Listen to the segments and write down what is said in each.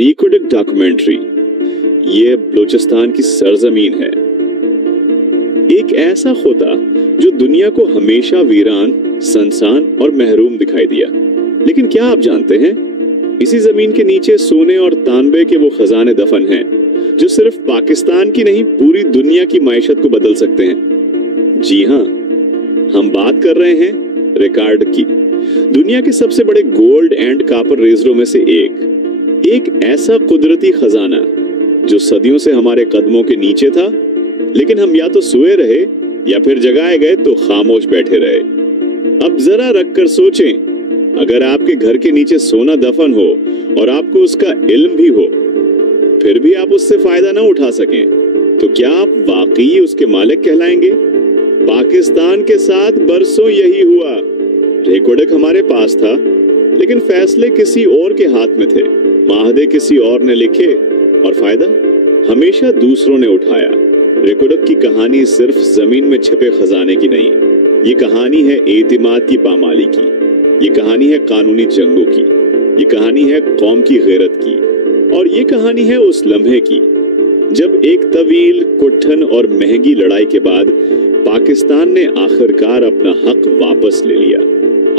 Reko Diq documentary یہ بلوچستان کی سرزمین ہے، ایک ایسا خطہ جو دنیا کو ہمیشہ ویران، سنسان اور محروم دکھائی دیا۔ لیکن کیا آپ جانتے ہیں اسی زمین کے نیچے سونے اور تانبے کے وہ خزانے دفن ہیں جو صرف پاکستان کی نہیں پوری دنیا کی معیشت کو بدل سکتے ہیں؟ جی ہاں، ہم بات کر رہے ہیں ریکارڈ کی، دنیا کے سب سے بڑے گولڈ اینڈ کاپر ریزروں میں سے ایک ایسا قدرتی خزانہ جو صدیوں سے ہمارے قدموں کے نیچے تھا، لیکن ہم یا تو سوئے رہے یا پھر جگائے گئے تو خاموش بیٹھے رہے۔ اب ذرا رکھ کر سوچیں، اگر آپ کے گھر کے نیچے سونا دفن ہو اور آپ کو اس کا علم بھی ہو، پھر بھی آپ اس سے فائدہ نہ اٹھا سکیں، تو کیا آپ واقعی اس کے مالک کہلائیں گے؟ پاکستان کے ساتھ برسوں یہی ہوا۔ ریکوڈک ہمارے پاس تھا، لیکن فیصلے کسی اور کے ہاتھ میں تھے، معاہدے کسی اور نے لکھے اور فائدہ ہمیشہ دوسروں نے اٹھایا۔ ریکوڈک کی کہانی صرف زمین میں چھپے خزانے کی نہیں، یہ کہانی ہے اعتماد کی پامالی کی، یہ کہانی ہے قانونی جنگوں کی، یہ کہانی ہے قوم کی غیرت کی، اور یہ کہانی ہے اس لمحے کی جب ایک طویل، کٹھن اور مہنگی لڑائی کے بعد پاکستان نے آخرکار اپنا حق واپس لے لیا۔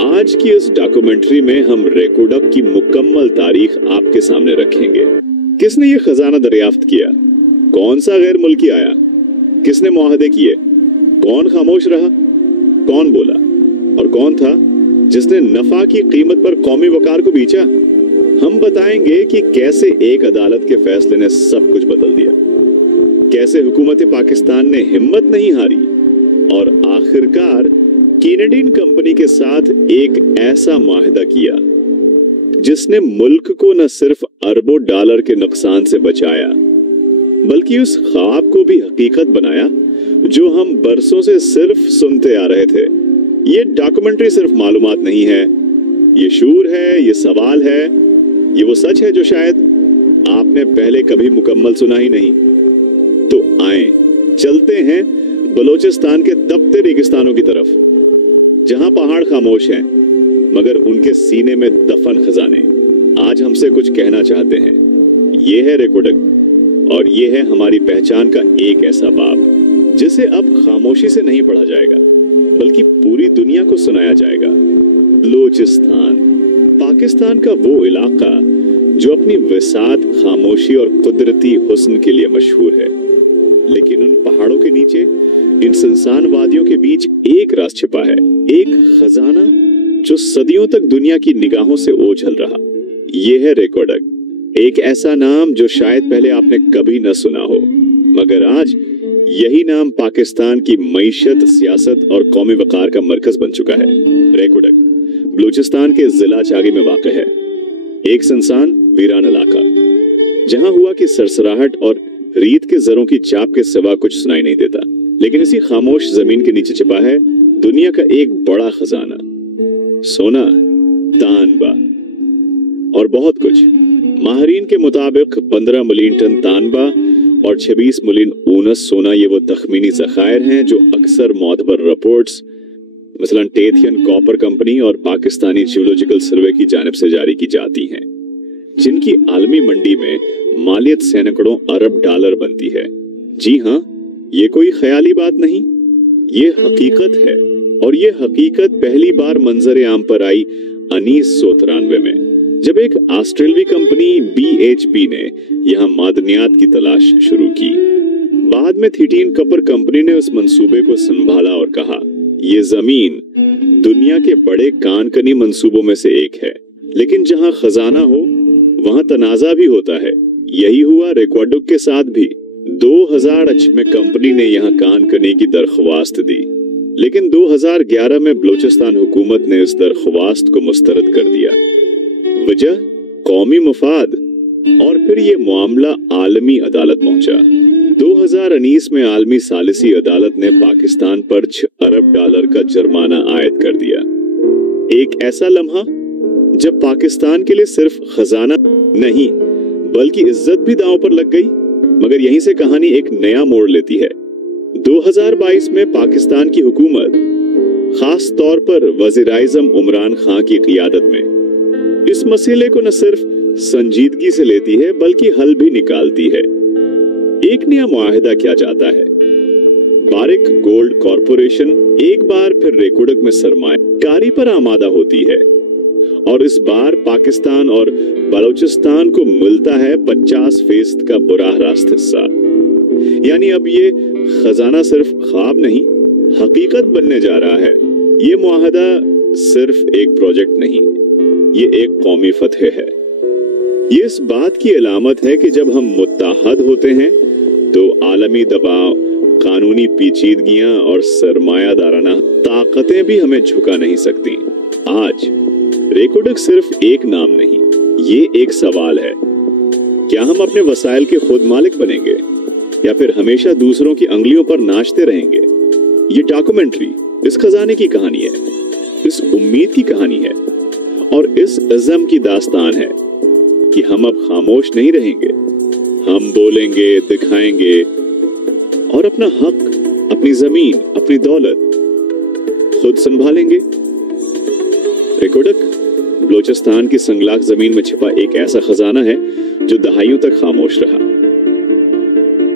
آج کی اس ڈاکومنٹری میں ہم ریکوڈک کی مکمل تاریخ آپ کے سامنے رکھیں گے۔ کس نے یہ خزانہ دریافت کیا؟ کون سا غیر ملکی آیا؟ کس نے معاہدے کیے؟ کون خاموش رہا؟ کون بولا؟ اور کون تھا جس نے نفع کی قیمت پر قومی وقار کو بیچا؟ ہم بتائیں گے کہ کیسے ایک عدالت کے فیصلے نے سب کچھ بدل دیا، کیسے حکومت پاکستان نے ہمت نہیں ہاری اور آخرکار کینیڈین کمپنی کے ساتھ ایک ایسا معاہدہ کیا جس نے ملک کو نہ صرف اربوں ڈالر کے نقصان سے بچایا، بلکہ اس خواب کو بھی حقیقت بنایا جو ہم برسوں سے صرف سنتے آ رہے تھے۔ یہ ڈاکومنٹری صرف معلومات نہیں ہے، یہ شعور ہے، یہ سوال ہے، یہ وہ سچ ہے جو شاید آپ نے پہلے کبھی مکمل سنا ہی نہیں۔ تو آئیں چلتے ہیں بلوچستان کے تپتے ریگستانوں کی طرف، جہاں پہاڑ خاموش ہیں مگر ان کے سینے میں دفن خزانے آج ہم سے کچھ کہنا چاہتے ہیں۔ یہ ہے ریکوڈک، اور یہ ہے ہماری پہچان کا ایک ایسا باب جسے اب خاموشی سے نہیں پڑھا جائے گا بلکہ پوری دنیا کو سنایا جائے گا۔ بلوچستان، پاکستان کا وہ علاقہ جو اپنی وسعت، خاموشی اور قدرتی حسن کے لیے مشہور ہے، لیکن ان پہاڑوں کے نیچے، ان سنسان وادیوں کے بیچ ایک راز چھپا ہے، ایک خزانہ جو صدیوں تک دنیا کی نگاہوں سے اوجھل رہا۔ یہ ہے ریکوڈک، ایک ایسا نام جو شاید پہلے آپ نے کبھی نہ سنا ہو، مگر آج یہی نام پاکستان کی معیشت، سیاست اور قومی وقار کا مرکز بن چکا ہے۔ ریکوڈک بلوچستان کے ضلع چاغی میں واقع ہے، ایک سنسان ویران علاقہ جہاں ہوا کہ سرسراہٹ اور ریت کے زروں کی چاپ کے سوا کچھ سنائی نہیں دیتا، لیکن اسی خاموش زمین کے نیچے چھپا ہے دنیا کا ایک بڑا خزانہ، سونا، تانبا اور بہت کچھ۔ ماہرین کے مطابق 15 ملین ٹن تانبا اور 26 ملین اونس سونا یہ وہ تخمینی ذخائر ہیں جو اکثر معتبر رپورٹس مثلا ٹیتھین کاپر کمپنی اور پاکستانی جیولوجیکل سروے کی جانب سے جاری کی جاتی ہیں، جن کی عالمی منڈی میں مالیت سینکڑوں ارب ڈالر بنتی ہے۔ جی ہاں، یہ کوئی خیالی بات نہیں، یہ حقیقت ہے، اور یہ حقیقت پہلی بار منظر عام پر آئی 1993 میں، جب ایک آسٹریلوی کمپنی BHP نے یہاں معدنیات کی تلاش شروع کی۔ بعد میں تھیٹین کپر کمپنی نے اس منصوبے کو سنبھالا اور کہا، یہ زمین دنیا کے بڑے کان کنی منصوبوں میں سے ایک ہے، لیکن جہاں خزانہ ہو وہاں تنازع بھی ہوتا ہے۔ یہی ہوا ریکوڈک کے ساتھ بھی۔ 2008 میں کمپنی نے یہاں کان کنی کی درخواست دی، لیکن 2011 میں بلوچستان حکومت نے اس درخواست کو مسترد کر دیا۔ وجہ قومی مفاد، اور پھر یہ معاملہ عالمی عدالت پہنچا۔ 2019 میں عالمی ثالثی عدالت نے پاکستان پر 6 ارب ڈالر کا جرمانہ عائد کر دیا۔ ایک ایسا لمحہ جب پاکستان کے لیے صرف خزانہ نہیں بلکہ عزت بھی داؤں پر لگ گئی، مگر یہیں سے کہانی ایک نیا موڑ لیتی ہے۔ 2022 میں پاکستان کی حکومت، خاص طور پر وزیر اعظم عمران خان کی قیادت میں، اس مسئلے کو نہ صرف संजीदगी से लेती है बल्कि हल भी निकालती है। एक नया मुआहिदा क्या चाहता है? बारिक गोल्ड कॉरपोरेशन एक बार फिर रेकोडक में सरमायाकारी पर आमादा होती है और इस बार पाकिस्तान और बलूचिस्तान को मिलता है 50% का बुराह रास्त हिस्सा। यानी अब ये खजाना सिर्फ ख्वाब नहीं, हकीकत बनने जा रहा है। ये मुआहदा सिर्फ एक प्रोजेक्ट नहीं, ये एक कौमी फतह है। ये इस बात की अलामत है कि जब हम मुत्तहद होते हैं तो आलमी दबाव, कानूनी पेचीदगियां और सरमायादाराना ताकतें भी हमें झुका नहीं सकती। आज रेकोडक सिर्फ एक नाम नहीं, ये एक सवाल है। क्या हम अपने वसाइल के खुद मालिक बनेंगे या फिर हमेशा दूसरों की अंगलियों पर नाचते रहेंगे? ये डॉक्यूमेंट्री इस खजाने की कहानी है, इस उम्मीद की कहानी है और इस अज़म की दास्तान है कि हम अब खामोश नहीं रहेंगे। हम बोलेंगे, दिखाएंगे और अपना हक, अपनी जमीन, अपनी दौलत खुद संभालेंगे। रेकोडक बलूचिस्तान की संगलाक जमीन में छिपा एक ऐसा खजाना है जो दहाइयों तक खामोश रहा।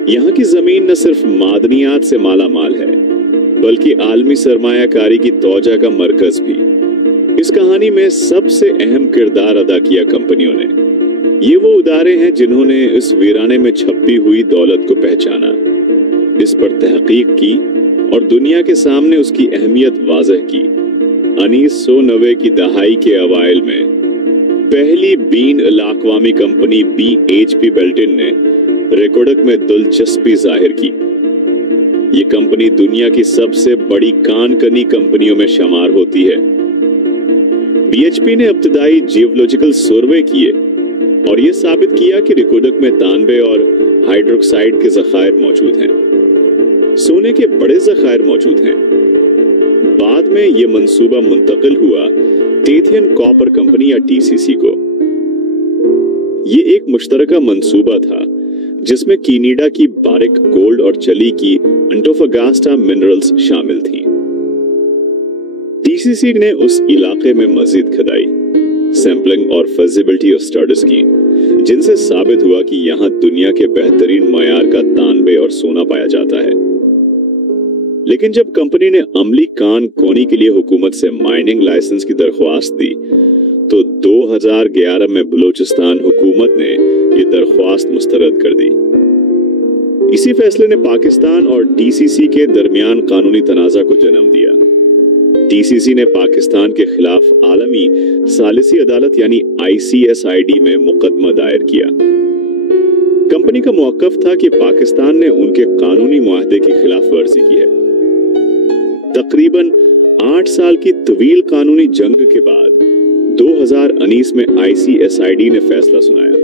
यहाँ की जमीन न सिर्फ मादनियात से माला माल है बल्कि आलमी सरमायाकारी की तौजा का मरकज भी। इस कहानी में सबसे अहम किरदार अदा किया कंपनियों ने। ये वो इदारे हैं जिन्होंने इस वीराने में छपी हुई दौलत को पहचाना, इस पर तहकीक की और दुनिया के सामने उसकी अहमियत वाज़ह की। 1990 की दहाई के अवाइल में पहली बीन अल-अक़वामी कंपनी BHP बेल्टिन ने रेकोडक में दिलचस्पी जाहिर की। ये कंपनी दुनिया की सबसे बड़ी कान-कनी कंपनियों में शुमार होती है। BHP ने इब्तिदाई जियोलॉजिकल सर्वे किए और ये साबित किया कि रेकोडक में तांबे और हाइड्रोक्साइड के ज़खायर मौजूद हैं। सोने के बड़े ज़खायर मौजूद हैं। बाद में ये मंसूबा मुंतकिल हुआ टेथियन कॉपर कंपनी या TCC को। ये एक मुश्तरका मंसूबा था जिसमें कीनीडा की बारिक गोल्ड और चली की एंटोफागास्टा मिनरल्स शामिल थीं। TCC ने उस इलाके में मजीद खुदाई, सैंपलिंग और फिजिबिलिटी स्टडीज की, जिनसे साबित हुआ कि यहाँ दुनिया के बेहतरीन मयार का तांबे और सोना पाया जाता है। लेकिन जब कंपनी ने अमली कान कोनी के लिए हुकूमत से माइनिंग लाइसेंस की दरख्वास्त दी तो 2011 में बलूचिस्तान हुकूमत ने ये दरख्वास्त मुस्तरद कर दी। इसी फैसले ने पाकिस्तान और TCC के दरमियान कानूनी तनाज़ा को जन्म दिया। TCC ने पाकिस्तान के खिलाफ आलमी सालिसी अदालत यानी ICSID में मुकदमा दायर किया। कंपनी का मौक़िफ़ था कि पाकिस्तान ने उनके कानूनी मुआहदे की खिलाफ वर्जी की है। तकरीबन 8 साल की तवील कानूनी जंग के बाद 2019 में ICSID ने फैसला सुनाया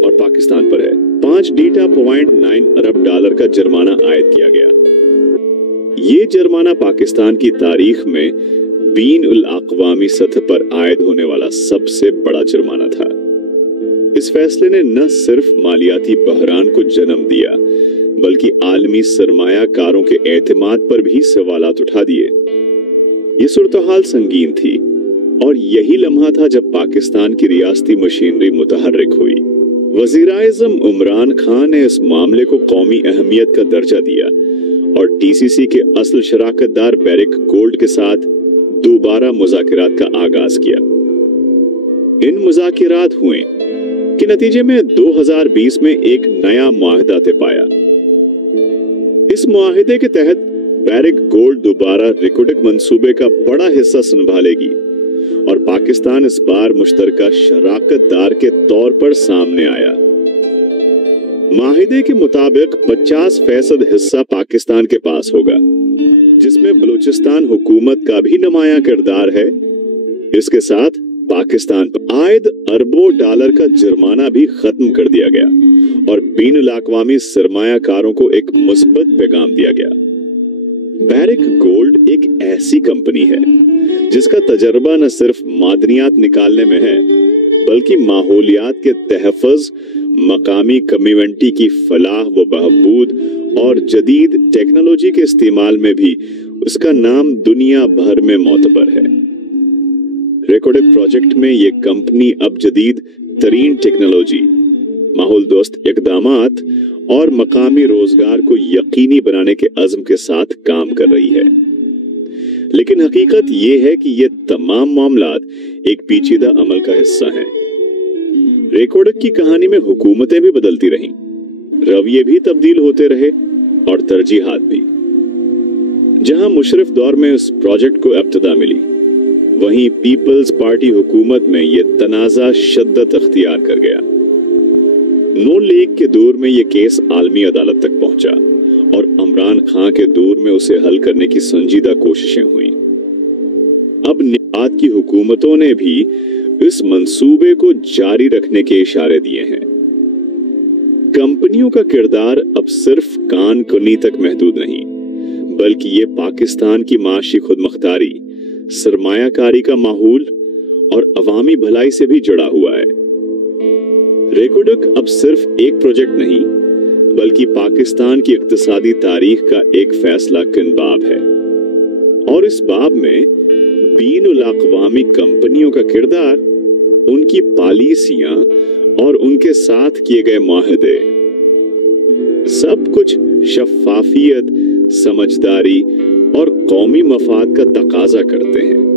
और पाकिस्तान पर है $5.9 अरब का जुर्माना आयद किया गया। ये जुर्माना पाकिस्तान की तारीख में बीन उल अक़वामी सतह पर आयद होने वाला सबसे बड़ा जुर्माना था। इस फैसले ने न सिर्फ मालियाती बहरान को जन्म दिया बल्कि आलमी सरमायाकारों के एतमाद पर भी सवालात उठा दिए। ये सूरत-ए-हाल संगीन थी और यही लम्हा था जब पाकिस्तान की रियासती मशीनरी मुतहर्रिक हुई। वज़ीर-ए-आज़म इमरान खान ने इस मामले को कौमी अहमियत का दर्जा दिया और TCC के असल शराकतदार बारिक गोल्ड के साथ दोबारा मुज़ाकिरात का आगाज किया। इन मुज़ाकिरात हुए कि नतीजे में 2020 में एक नया मुआहिदा तय पाया। इस मुआहिदे के तहत बारिक गोल्ड दोबारा रेकोडक मंसूबे का बड़ा हिस्सा संभालेगी और पाकिस्तान इस बार मुश्तरका शराकतदार के तौर पर सामने आया। मुआहिदे के मुताबिक 50% हिस्सा पाकिस्तान के पास होगा, जिसमें बलूचिस्तान हुकूमत का भी नुमायां किरदार है। इसके साथ पाकिस्तान पर आयद अरबों डॉलर का जुर्माना भी खत्म कर दिया गया और बीनुल अक़वामी सरमायाकारों को एक मुस्बत पैगाम दिया गया। बारिक गोल्ड एक ऐसी कंपनी है जिसका तजर्बा न सिर्फ मादनियात निकालने में है बल्कि माहौलियात के तहफ़्फ़ुज़, मकामी कम्युनिटी की फलाह व बहबूद और जदीद टेक्नोलॉजी के इस्तेमाल में भी उसका नाम दुनिया भर में मोतबर है। रेकोडक प्रोजेक्ट में ये कंपनी अब जदीद तरीन टेक्नोलॉजी, माहौल दोस्त इकदामात और मकामी रोजगार को यकीनी बनाने के अज़्म के साथ काम कर रही है। लेकिन हकीकत ये है कि ये तमाम मामलात एक पेचीदा अमल का हिस्सा हैं। रेकोर्डक की कहानी में हुकूमतें भी बदलती रहीं, रवैये भी तब्दील होते रहे और तरजीहात भी। जहां मुशर्रफ दौर में उस प्रोजेक्ट को इब्तिदा मिली, वहीं पीपल्स पार्टी हुकूमत में ये तनाज़ा शद्दत अख्तियार कर गया। नून लीग के दौर में ये केस आलमी अदालत तक पहुंचा और इमरान खान के दौर में उसे हल करने की संजीदा कोशिशें हुई। अब नियात की हुकूमतों ने भी इस मंसूबे को जारी रखने के इशारे दिए हैं। कंपनियों का किरदार अब सिर्फ कान कुनी तक महदूद नहीं, बल्कि ये पाकिस्तान की माशी खुदमुख्तारी, सरमायाकारी का माहौल और अवामी भलाई से भी जुड़ा हुआ है। रेकोडक अब सिर्फ एक प्रोजेक्ट नहीं, बल्कि पाकिस्तान की इक्तिसादी तारीख का एक फैसला कुन बाब है। और इस बाब में बीनुल अक़वामी कंपनियों का किरदार, उनकी पॉलिसियां और उनके साथ किए गए मुआहदे, सब कुछ शफ़ाफ़ियत, समझदारी और कौमी मफाद का तकाजा करते हैं।